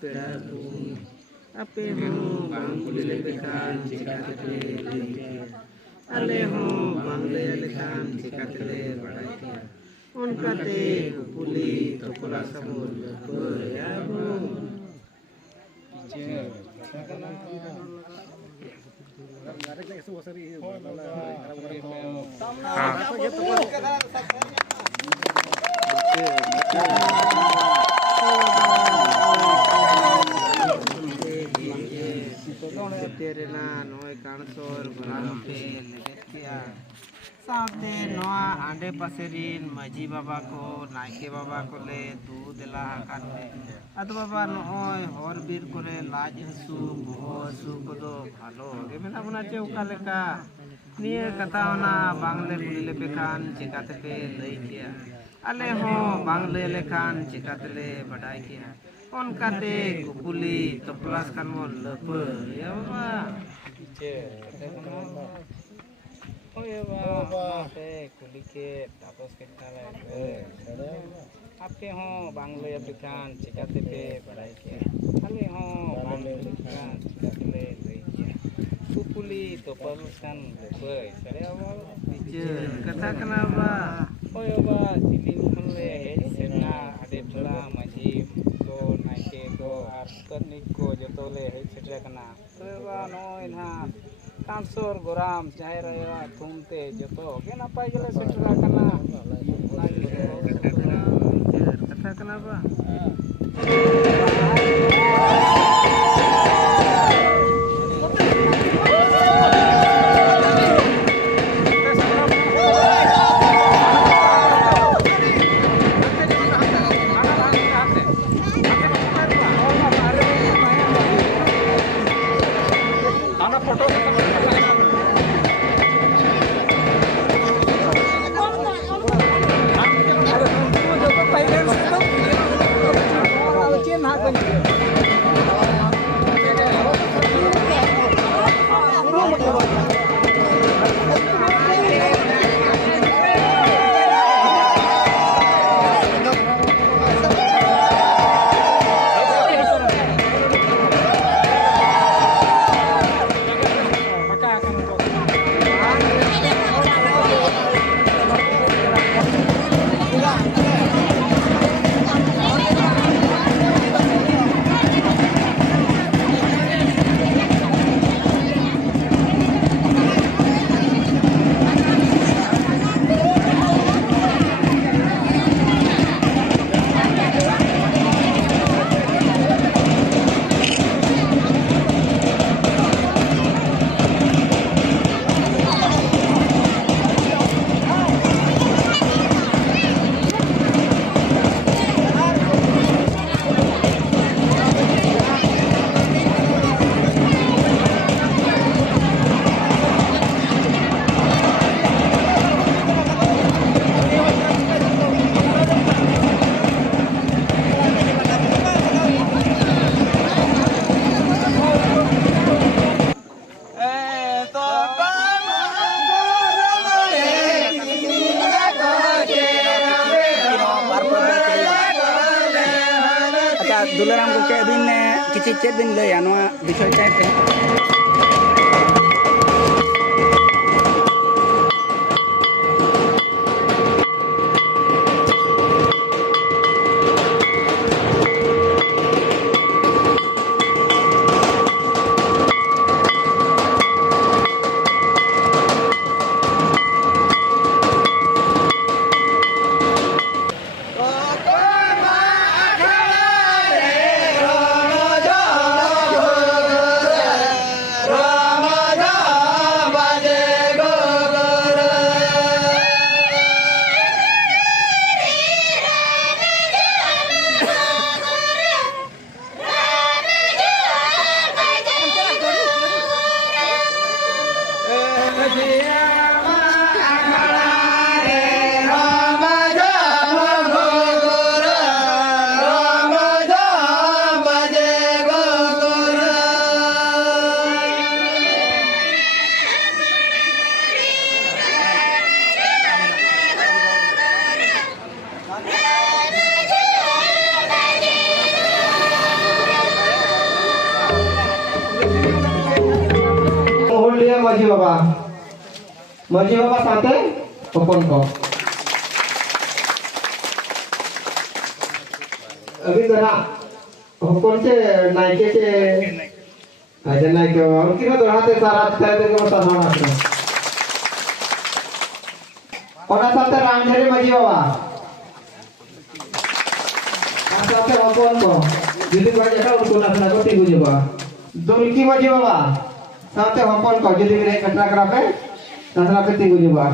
पेड़ा आपे हो बांग कुली लेखान चिकाते ले आले हो बांग ले लेखान चिकाते बड़ाई किया उनकाते कुली तोपला सबोल याबो तेरे ना नोए कानसोर बनानो पे लेकिया साथे नोआ आंडे पसेरीन मजी बाबा को नाइके बाबा को ले दूध ला काटे अत बाबा नोय हर बीर करे लाज हसु हसु को दो भालो गे मेना बना चे उका लेका निये कथा होना बांगले कुली पेखान चिकाते पे लई किया आले हो बांगले लेखान चिकाते ले बड़ाई किया उनकाते कुकुली तपलास kan mo lepe ya baba oh ya baba te kuli ke tapos ke kala ape ho banglo ya pekan chikate pe badai ke ale ho banglo pekan chikate le lei kukuli toplas kan lepe sare baba kata kenapa oh ya baba jilin khun le sena ade pula maji Nike को आर्कनिक को जो ले सेटे कना तो बा नोय ना कांसोर गोराम चाहे रहा थुमते जो के नापाय गेले सेटरा कना कथा कना बा दुलाराम को के दिन किसी चेत दिन ले आनो विषय चाहते Ra मजी बाबा साथे हपन को अभी तो ना हपन से नायके से अच्छा नायके और किना तो हाथे सारा तय के बता ना ओना साथे रामझरी मजी बाबा साथे हपन को जुदी बाजे का उनको ना को तिगु जबा दुलकी मजी बाबा साथे हपन को जुदी रे कटरा करा पे नसला पे तिगु जबा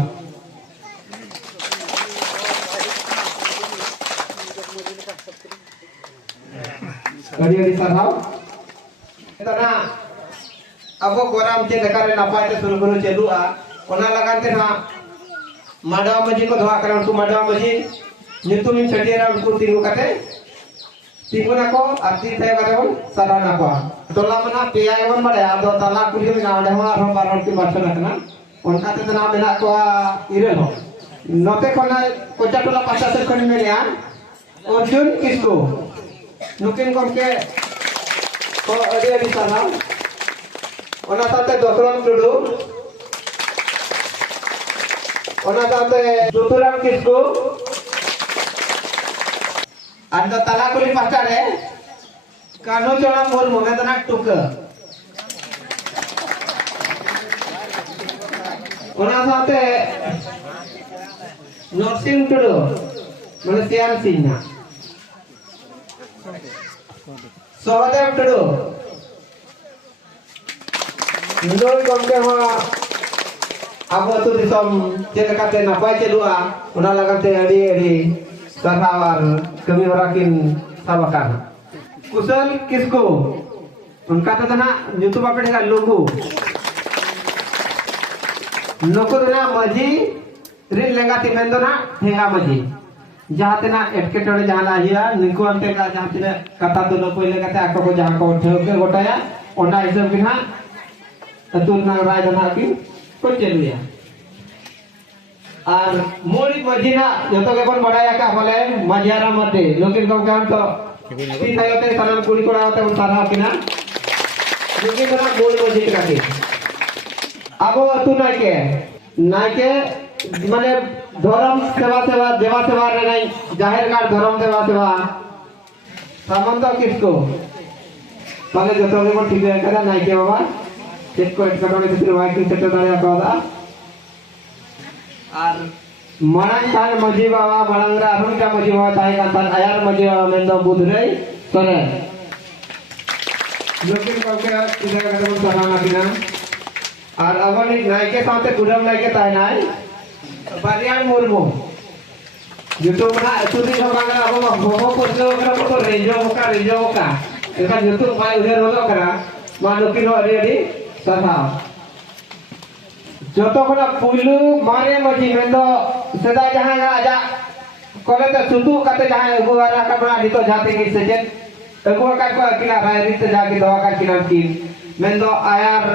अड़ी सरहाव तना अब गोराम चे लेकर नपाय ते सुरु गुरु चलुआ ओना लगाते ना माडवा मजी को धोआ कर उनको माडवा मजी नितुम छटियरा उनको तिगु कते तिगुना को आरती थे करेवन सराना को तोला मना पेया एवन बड़े आदो तला कुली में नाडे हो आरो बारन की माछना कना उनका ते ना मेना को इरे हो नोते कोना कोचा टोला पासा से खन में या अर्जुन किसको नुकिन गमके को अड़ी साना ओना ताते दोसरन टुडू ओना ताते जुतुराम किसको अंदर तला कुली पासा रे कानो चोला मोल मोमेतना टुक ओना ताते नरसिंह टुडू माने सियान सिन्हा सहदेव टुडू नोई गमके हो अब तो दिसम चेलकाते नपाय चलुआ ओना लगाते अड़ी सरहावर कमी होराकिन साबकान कुशल किसको उनका तो ना ᱧᱩᱛᱩᱢ आपने का लोगो नको ना मजी रिन लेंगाती मेन दो ना ठेंगा मजी जहाँ तेना एटकेटोड़े जहाँ हिया निको अंते का जहाँ तेना कथा तो न पहिले कते आको को जहाँ को ठेके गोटाया ओना हिसाब बिना अतुल ना राय जना की को चलुया और मोरी मजीना जतो के कोन बड़ाया का बोले मजियारा मते लोकिन को काम तो ती थायोते सनम कुड़ी कोड़ा होते उन सारा किना लोकिन ना गोल मजी का के आबो अतु नाके माने धर्म सेवा देवा सेवा रे नहीं जाहिर का धर्म देवा सेवा संबंध किसको माने जतो के ठीक है करा नाके बाबा चेक को एटकटोने के वाई की सेट दाया बाबा और मरन थान मजी बाबा मरंगरा अरुण का मजी बाबा ताई का थान आयार मजी बाबा मेंदो बुध रे करे लोकिन को के इधर का तो सराना बिना और अवन नायके साथे गुडम नायके ताई नाई बारियान मुर्मू यूट्यूब ना तुदी सबांगा अब हो पोस्टो करा तो रेंजो का एका यूट्यूब फाइल उधर होलो करा मानो कि नो अड़ी सदा जोतो कोना पुलु मारे मजी मेंदो सदा जहां आजा कोले ते सुतु कते जहां गुवारा का बना दितो जाते की सेजन तगुआ का को किला राय रित जाके दवा का किला की मेंदो आयार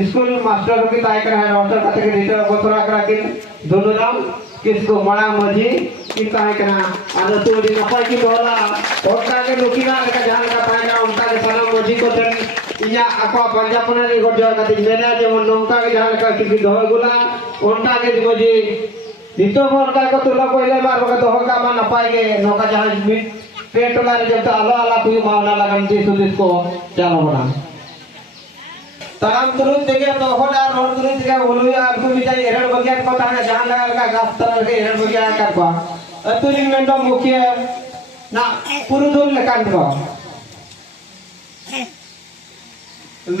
स्कूल मास्टर की ताय कर है डॉक्टर कते के रिटर गोतरा करा कि दोनों नाम किसको मणा मजी की ताय करा आदो तो दिन नपाय की बोला ओटा के लुकिना का जान का ताय का उनका के सनम मजी को तेन इया आपा पंजाबना रे गोजो कते मेना जे नोंका के जान का की दोह गुला उनका के मजी दितो मोर का को तुला पहले बार का दोह का मा नपाय के नोका जहां पेटला रे जब आलो आला कोई मावना लगन दी सुदिस को चलो बना तराम तुरुन देगे तो होला रोड तुरुन देगे बोलुया आपको बिचारी एरड़ बगिया को ताना जान लगा का गास तरह के एरड़ बगिया का को अतुलिंग मेंदो मुखिया ना पुरुदुल लेकान को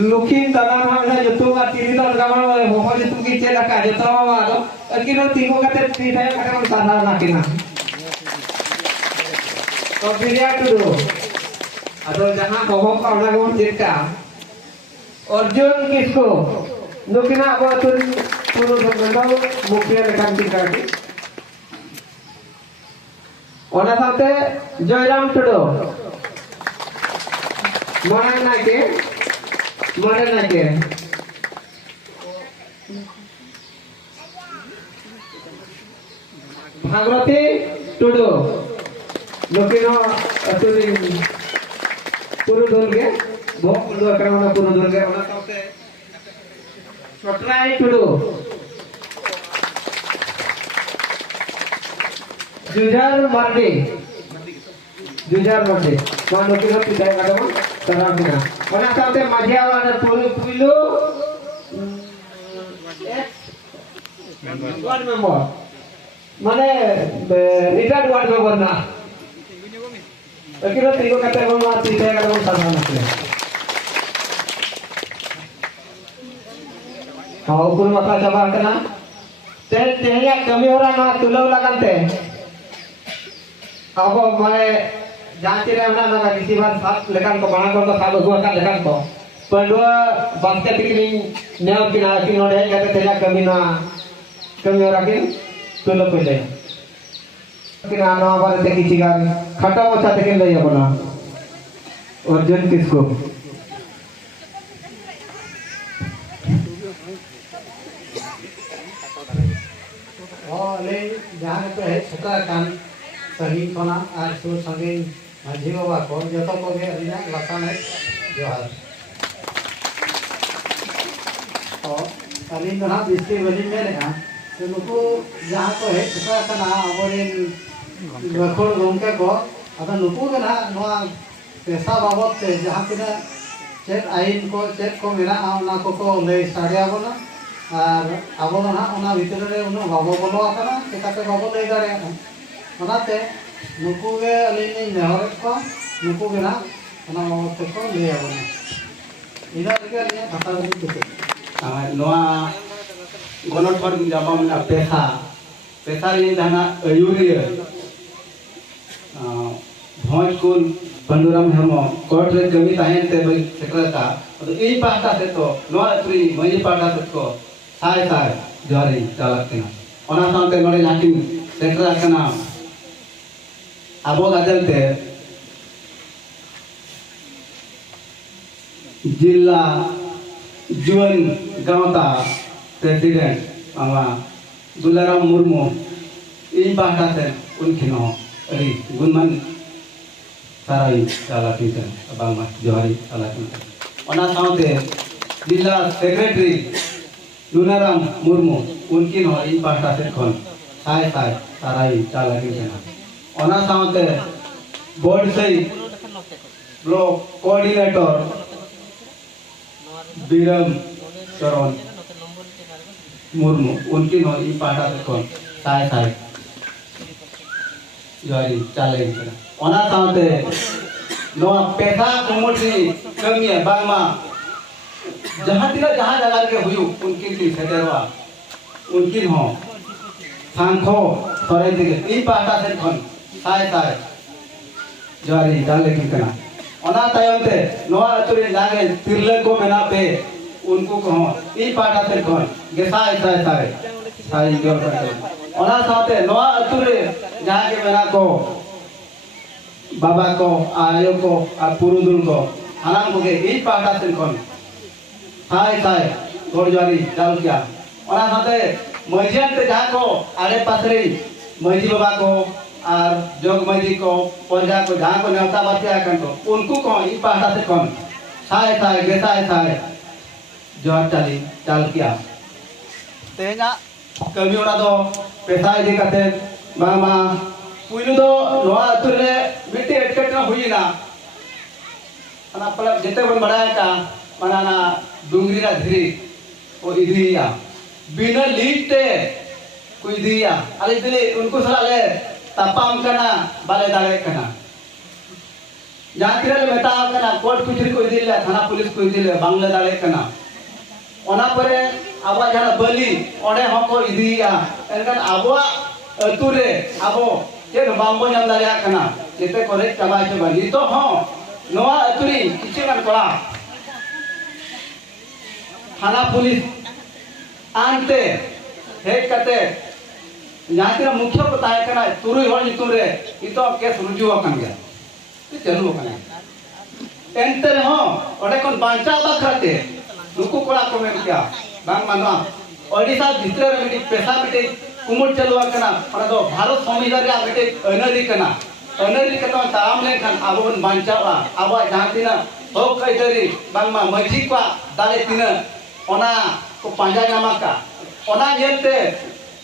लुकिन तनाम हमने जतो का तीन तो गामा हो जतो की चेला का जतो वालो अकिनो तीनो कते तीन है कते साधा ना किना तो बिरिया टुडो अदो जहां हो का ना को चिरका अर्जुन किसको नुकिना अब तुम पुरु संबंध मुखिया लेखान की करके ओना साथे जयराम टुडो मरण नाके भागवती टुडो नुकिनो अतुलिन पुरु धोल के बहुत कुल करना वाला पूरा दूर के वाला साथे छोटराई टुडू जुजार मार्डी कौन लोग किलो पिटाई का दो तरह बिना वाला साथे मजिया वाला पुलू वार्ड मेंबर माने रिटायर्ड वार्ड मेंबर ना किलो तीन कते को मार पिटाई का दो साधारण है हाँ ऊपर माथा चबा करना तेहया कमी हो रहा ना तुलो लगाते अब मैं जानते रहे ना ना किसी बार साथ लेकर को बना को साथ हुआ का लेकर को पंडुआ बास्केट की नेव की ना की नोड़े कहते तेहया कमी हो रहा कि तुलो पे ले कि ना ना बार ते किसी का खटा मोचा ते के ले या बोला अर्जुन किसको ले जहाँ पे है छोटा कान सही कोना और सुर संगे माझी बाबा को जतो को के अलिना लसान है जोहार और अलिन ना बिस्ती वली में ना तो नुको जहाँ को है छोटा काना अबोरिन रखोड़ गोंके को अदा नुको के ना नोआ पैसा बाबत से जहाँ पे ना चेक आइन को चेक को मेरा आउना को ले साड़िया बोला और अब ना उना भीतर रे उन बाबो बोलो आकना चिकाते बाबो ले दारे ओनाते नुकु गे अलिनी नेहर को नुकु गे ना ओना बाबते को ले आबना इना रे गे भाषा रे दिते नोआ गलत पर जाबा में पेशा रे दाना अयुरिया भोज कुल पंडुराम हेमो कोर्ट रे कमी ताहेन ते बई सेक्रेटा तो ई पाटा से तो नोआ त्रि मई पाटा से को साय जोरी चालक के ओना साथे नोडे लाकिन सेक्रेटा कना आबो गाजलते जिला जुवन गांवता प्रेसिडेंट आमा दुलाराम मुर्मू ई पाटा से उनखिनो अरी गुणमान साराई चालक के बांगमा जोरी चालक ओना साथे जिला सेक्रेटरी दुलाराम मुर्मू उनकी नो इन पाटा से खन साय साराई चालक के ओना साथे बोर्ड से ब्लॉक कोऑर्डिनेटर बीरम चरण मुर्मू उनकी नो इन पाटा से खन साय जोरी चालक के ओना साथे नो पेशा कमुटी कमी है बांगमा जहाँ जगह के हुई उनकी सेटेरवा उनकी हो सांखो सरे दिगे ई पाटा से खन साय जोरी डाले की कना ओना तायमते नोआ अतुरे लागे तिरले को मेना पे उनको कहो ई पाटा से खन गेसाय साय जोर कर ओना साथे नोआ अतुरे जहाँ के मेना को बाबा को आयो को आ पुरुदुल को हानाम को के ई पाटा से खन साय गोड़ जोरी डाल किया ओना साथे मजियान ते जहाँ को आड़े पासरे मजी बाबा को और जोग मजी को पंजा को जहाँ को नेवता बातिया कन को उनको को ई पाटा से कौन साय गेसाय जोर चाली चाल किया तेना कमी ओना दो पैसा इदी कते मामा पुइलु दो नोआ अतुरे मिट्टी एटकटना हुईना अना पला जेते बन बड़ाया का मनाना डुंगरी रा धीरी ओ इदिया बिना लीटे कोई दिया अले दिले उनको सला ले तपाम कना बाले दाले कना जातिरे मेता कना कोर्ट कुचरी को दिले थाना पुलिस को दिले बांग्ला दाले कना ओना परे आबा जाना बली ओडे हको इदिया एनकन आबवा अतुरे आबो जे बांबो नाम दाले कना जेते करे चबाय चबा नितो हो नोआ अतुरी किछि गन कोला थाना पुलिस आनते हेक कते यहाँ मुख्य को ताहे कना तुरुई होर नितुम रे इतो केस रुजु होकन गया चलु होकन एंटर हो ओडे कोन बांचा बखरते नुकु कोला को मेन क्या बांग मानवा ओडिसा भितर रे मिटी पेशा मिटी कुमुट चलु होकना ओना दो भारत संविधान रे मिटी अनरी कना ताराम लेखन आबो बन बांचावा आबो जहाँ तिना hok aidari bangma maji kwa dale tina ona ko panja nama ka ona nyete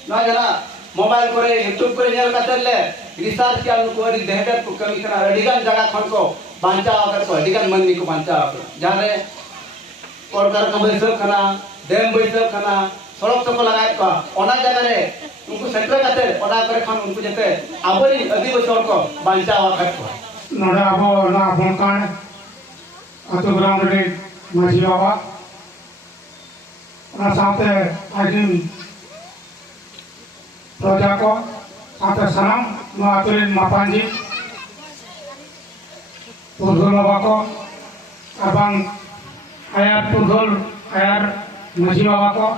na jana mobile kore YouTube kore nyel katelle research ke anu ko adi dehder ko kami kana adigan jaga khon ko bancha agar ko adigan manni ko bancha agar jare korkar ka baisal kana dam baisal kana sorok to ko lagai ko ona jaga re उनको centre करते पढ़ा करे खान उनको जते आबरी आदिवासी को बांचावा करते नोडा अबो ना फोनकान अतो ग्राम रे माझी बाबा ना साथे आजिन प्रजा को साथे सलाम नो आतुरिन मापांजी पुरधुल बाबा को अबांग आयार पुरधुल आयार माझी बाबा को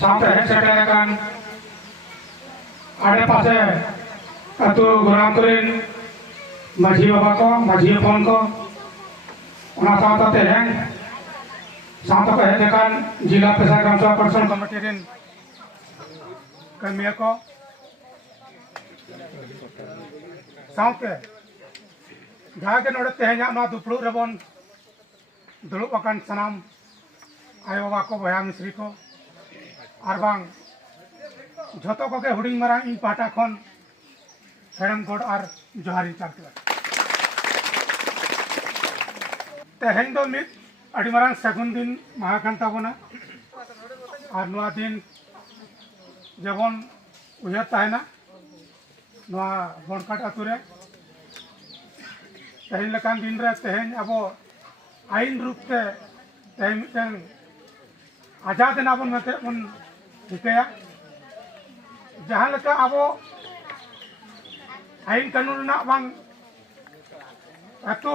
साथे है सेटेरकान आड़े पासे अतु ग्राम तुरिन माझी बाबा को माझी फोन को है जिला पेशा ग्राम सभा पर्सन कमिटी रिन कर्मिया को साथे जहाँ के नोड़े तेहना ना दुपड़ू रेबन दुड़ुब अकान सनाम आयो बाबा को बया मिश्री को और बांग झोतो को के हुडिंग मारा इन पाटा खन हेडम गोड और जोहारी चालते तेहेन दो मित अड़ी मारान सगुन दिन महाकान ताबोना और नुआ दिन जबन उयहर ताहेना नुआ बनकाट अतुरे तेहेन लकान दिन रे तेहेन अबो आईन रूप ते तेहेन मिटन आजाद नाबन मते उन हिकया जहाँ लका अबो आईन कानून ना बांग अतो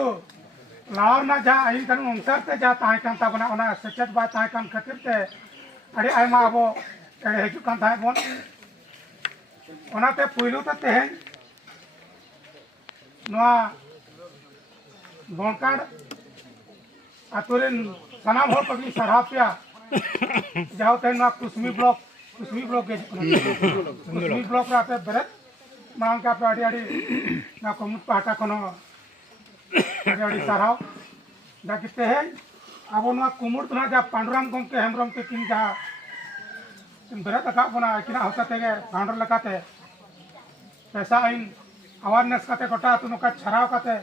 लावर ना जहाँ आईन कानून अनुसार ते जहाँ ताहे कान ताबना ओना सचेत बा ताहे कान खातिर ते अड़ी आयमा अबो हेजु कान ताहे बोन ओना ते पुइलु ते तेहेन नोआ बनकाड अतुरिन सनाम होर पगली सरहाव पिया जहाँ ते नोआ कुसमी ब्लॉक के कुसमी ब्लॉक राते बरत मांग का पाड़ी आड़ी ना कमुट पाटा कोनो आड़ी आड़ी सरहाव दाकिते है अब ना कुमुट ना जा पांडुराम गमके हेमरम के किन जा बरत का बना किना होता तेगे पांडुर लगाते पैसा आइन अवेयरनेस काते कोटा तुनो का छराव काते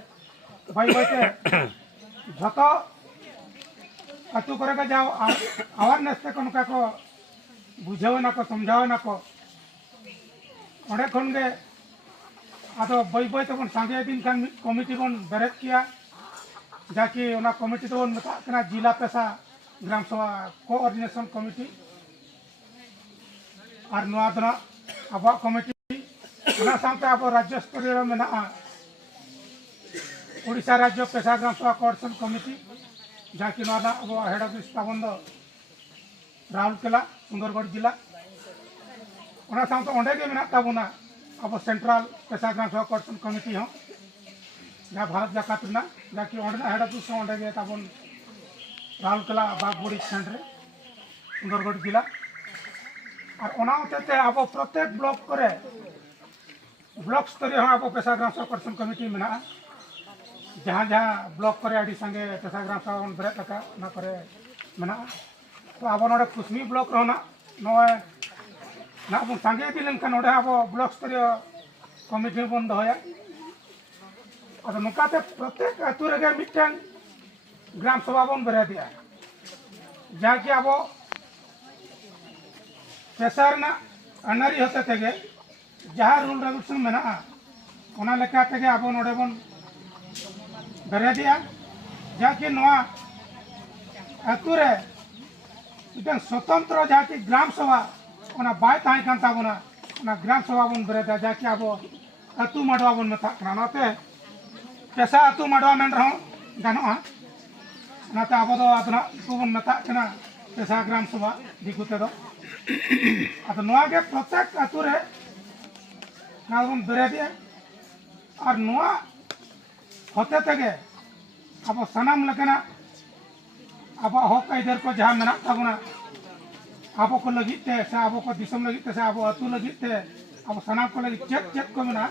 भाई भाई झतो अतु करे का जाओ अवेयरनेस ते कोनो का को बुझाव ना को समझाव ना को ओडे खन गे आदो बई बई तबन सांगे दिन खान कमिटी बन बेरेट किया जाकि ओना कमिटी तो मता कना जिला पेशा ग्राम सभा कोऑर्डिनेशन कमिटी और नोआ दना अब कमिटी ओना सामते अब राज्य स्तरीय मेना ओडिशा राज्य पेशा ग्राम सभा कोऑर्डिनेशन कमिटी जाकि नोआ दा अब हेड ऑफिस ताबन दो राउरकेला सुंदरगढ़ जिला ओना सामते ओंडे गे मेना ताबुना अब सेंट्रल पेशा ग्राम सभा कोऑर्डिनेशन कमिटी हो जहाँ भारत जाकात ना जाकि ओंडे हेड ऑफिस ओंडे गे ताबुन राउरकेला बागबुड़ी सेंटर सुंदरगढ़ जिला और ओना होते अब प्रत्येक ब्लॉक करे ब्लॉक स्तरीय अब पेशा ग्राम सभा कोऑर्डिनेशन कमिटी मेना जहाँ जहाँ ब्लॉक करे अड़ी संगे पेशा ग्राम सभा बन बेरे तका ना करे मेना तो अब नोडे कुसमी ब्लॉक रहना नोए ना बन संगे दी लेनखान नोडे अब ब्लॉक स्तरीय कमिटी बन दोया अदो नुकाते प्रत्येक अतु रेगे मिटन ग्राम सभा बन बेरे दिया जहाँ कि अब पेशा रना अनारी होते तेगे जहाँ रूल रेगुलेशन मेना ओना लेका तेगे अब नोडे बन बेरे दिया जहाँ कि नोआ अतु रे इतन स्वतंत्र जहाँ कि ग्राम सभा ओना बाय ताहे कान ताबोना ओना ग्राम सभा बन बेरे दिया जहाँ कि अब अतु मडवा बन मता नाते पेशा अतु मडवा मेन रहो गानोआ नाते अब दो आदना तु बन मता कना पेशा ग्राम सभा दिकुते दो अतो नोआ के प्रत्येक अतु रे ना बन बेरे दिया और नोआ होते तेगे अब सनाम लेकना अब हक आइदर को जहाँ मेना ताबुना अब को लगित ते से अब को दिसम लगित ते से अब अतु लगित ते अब सनाम को लगित चेक चेक को मेना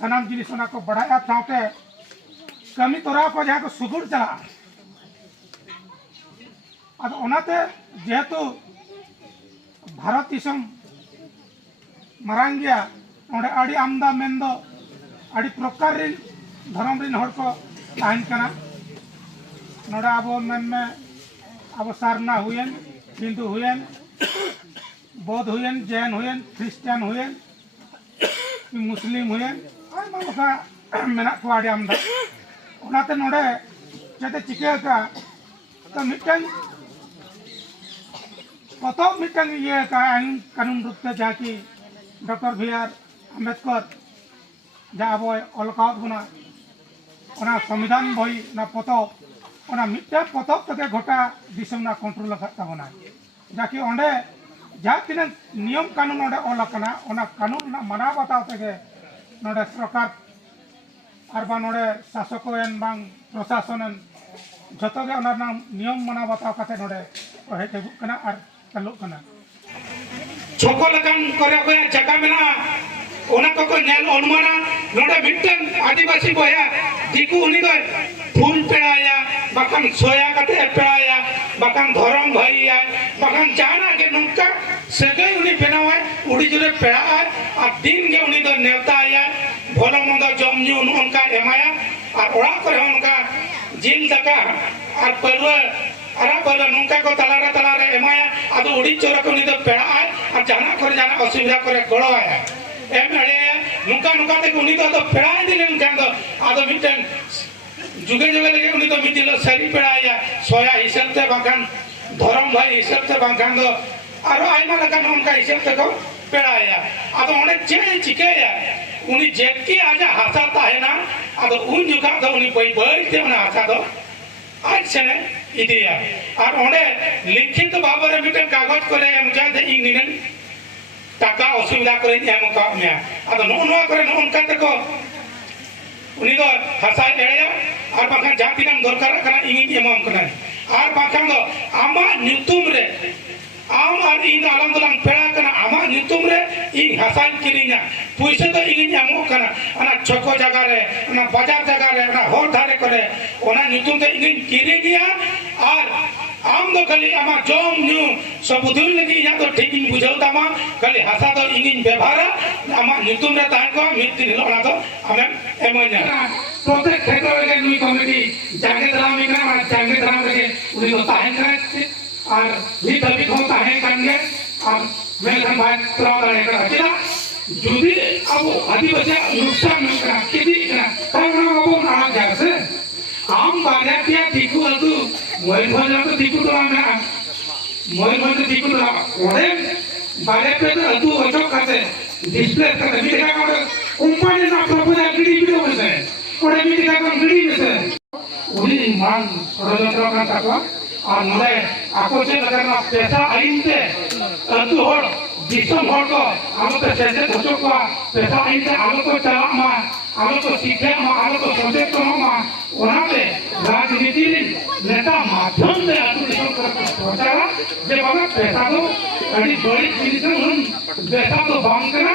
सनाम जिनिस ओना को बढ़ाया ताते कमी तोरा को जहाँ को सुगुड़ चला अब ओनाते जेहेतु भारत दिसम मारांग गया नोडे आड़ी आमदा मेंदो आड़ी प्रकार रिन धर्म रिन हर को ताहन कना नोडे अब मेन में अब सारना हुएन हिंदू हुएन बौद्ध when Jain when Christian when Muslim when Aima लोका मेना को आड़ी आमदा ओनाते नोडे जाते चिका का तो मिटन पतो मिटन ये का आईन कानून रूप से जाकी डॉक्टर बी.आर. अम्बेडकर जहाँ अब अलकावत बना ओना संविधान बही ना पतो ओना मिट्टे पतो तक गोटा दिसम ना कंट्रोल करता बना जाकी ओंडे जहाँ तीन नियम कानून ओंडे अलकना ओना कानून ना मना बताओ तक नोडे सरकार आरबा नोडे शासकोयन बांग प्रशासनन जतोगे ओना ना नियम मना बताओ कते नोडे हेज हेबुक कना आर चालुक कना छोको लकन करे को जगह मेना ओना को नेल अनुमाना नोडे मिटन आदिवासी बया दिकु उनी दो फूल पेड़ाया बकन सोया कते पेड़ाया बकन धरम भईया बकन जाना के नुका सगे उनी बेनावा उड़ी जुरे पेड़ाया आ दिन के उनी दो नेवता आया भोला मंद जमनी उनका एमाया और ओड़ा करे उनका जिल दका और परवा अरा बोला नुका को तलारे एमाया आदो उड़ी चोरा को निदो पेड़ा आय और जाना करे जाना असुविधा करे गड़ो आया एम अड़े नुका नुका ते उनी दो पेड़ा दिले उनका दो आदो मिटन जुगे जुगे लगे उनी दो मिटिलो सरी पेड़ा आया सोया हिसाब ते बागान धरम भाई हिसाब ते बागान दो आरो आयमा लगा उनका हिसाब ते को पेड़ा आया आदो ओने जे चिकेया उनी जेकी आजा हसाता है ना आदो उन जुगा दो उनी बई बई ते उना हसा दो आज से ने इदिया और ओने लिखित बाबरे मिटे कागज करे एम जाते इन निन टाका असुविधा करे एम का में आदो नो करे नो उनका तको उनी दो हसा एड़या और बाखा जाति नाम दरकार कना इन एमम कना और बाखा दो आमा न्यूतुम रे आम और इन आलम दलाम पेड़ा कना आमा न्यूतुम रे इन हसा किनिया पैसे तो इन एमो कना अना छोको जगह रे अना बाजार जगह रे अना होर धारे करे ओना न्यूतुम ते इन किने गया और आम दो खाली आमा जम न्यू सबुदुल लगी या तो ठीक इन बुझाउ तामा खाली हसा तो इन व्यवहार आमा न्यूतुम रे तान को मिट दिन ओना तो आमे एमोना प्रत्येक क्षेत्र रे नुई कमिटी जागे दलाम इकना जागे दलाम रे उनी तो ताहेन करे और भी तभी होता है करने और मेरे बात प्रॉब्लम है क्या जुदी अब आदिवासी नुकसान मिलकर किसी का कारण अब ना जाए से आम बाजार के दिखु तो मोबाइल बाजार तो दिखु तो आना मोबाइल बाजार दिखु तो ओरे बाजार पे तो तू अचो करते डिस्प्ले करते भी देखा कर कंपनी ना प्रपोजल गिरी वीडियो में से ओरे भी देखा कर गिरी में से उन्हीं मान षड्यंत्र का ताकवा और नोडे आको से लगना पैसा आइनते तू होड़ दिसम होड़ को आलो तो सेसे धोचो को पैसा आइनते आलो को चला मा आलो को सीखे मा आलो को सोचे तो मा ओनाते राजनीति नेता माध्यम से आतो दिसम कर पहुंचाला जे बाबा पैसा तो अड़ी बड़ी चीज है पैसा तो बांग करना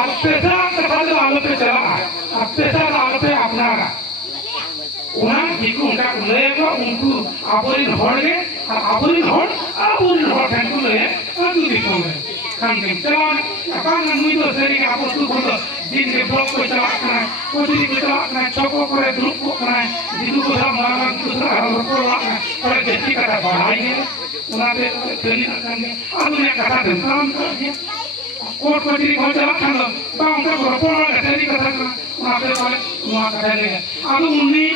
और पैसा तो आलो पे चला अब पैसा आलो पे अपना उना दिकु उनका लेगा उनको आपोरिन होड़े और आपोरिन होड़ ठन को ले अदु दिकु में काम के चला अकान नुई तो सरी का आपो तू बोलो दिन के ब्लॉक को चला करना कोठी को चला करना छोको करे ग्रुप को करना दिदु को सब मारा दूसरा हर को लाना और जेती का बढ़ाई उना पे ट्रेनिंग करने अदु ने कथा काम कर दिया कोट कोठी को चला करना बाउं का रोपोला का सरी का करना उना पे वाले उना का ले अदु उन्नी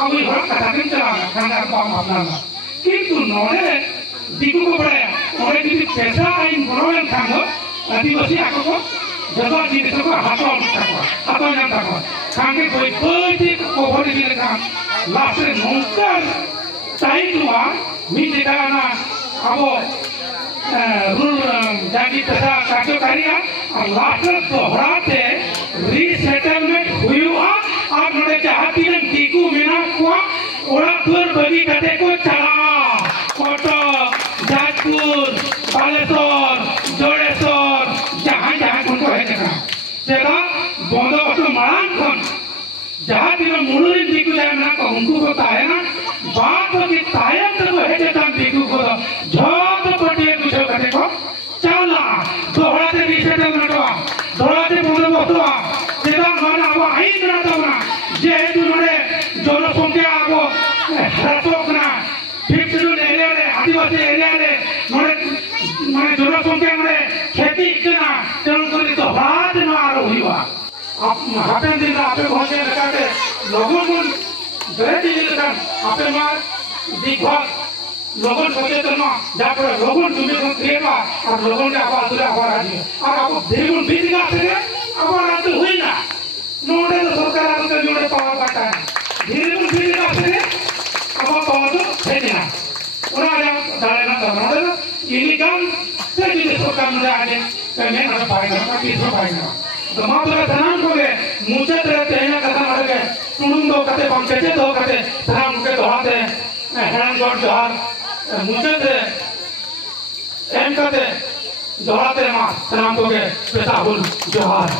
अब ये बात कथा दिन चला खाना बाम अपना किंतु नोड़े दिकु को पड़े और यदि पैसा आइन बरोबर खानो आदिवासी आको को जगह जिनिस को हाथों जान ताको खाने कोई को भरी दिले काम लास्ट रे नौकर टाइम हुआ मिटे ना अब रूल जागी पैसा कार्यकारिया और लास्ट दोहराते रीसेटलमेंट हुआ और नोड़े चाहती ने दिकु मिना को ओड़ा दूर बगी कटे को चला कोटो जाजपुर बालेश्वर जोड़ेश्वर जहाँ जहाँ उनको है देखा चला बंदोबस्त मारान खन जहाँ दिन मुड़ुरी दिकु जाए ना को उनको होता है ना बात की तायम तक हेजे कान दिकु को जत पटिए बुझो कते को चावला दोहराते रिसेटल नटवा दोहराते बंदोबस्तवा जेदा माने अब आईन ना तबना जेहेतु नोडे जनसंख्या अब हरतोकना फिफ्थ एरिया रे आदिवासी एरिया रे नोडे माने जनसंख्या माने खेती कना तेन करी तो हाथ न आरो हुइवा आप हापेन दिन आपे पहुंचे लकाते लोगों को बेटी लेकर आपे मार दिखभाल लोगों सचेतन जाकर लोगों तुम्हें को क्रिएवा और लोगों के आवाज सुरा आवाज आजी और आपको देवुन बीच का से आवाज आते हुई ना नोडे तो सरकार आते तो नोडे पावर काटा है देवुन बीच का से आवाज पावर तो है ना उन्हें आज डाले ना तो नोडे इन्हीं काम से जिस सरकार नोडे आजे मैं ना पाएगा ना किसी पाएगा तो मात्र सनाम को गए मुझे तेरे तेना कथा मर गए तुम दो कते पंचायत दो कते सनाम के दोहाते हेरान जोड़ जोहार मुझे ते एम कते दोहाते मां सनाम को गए पेशाहुल जोहार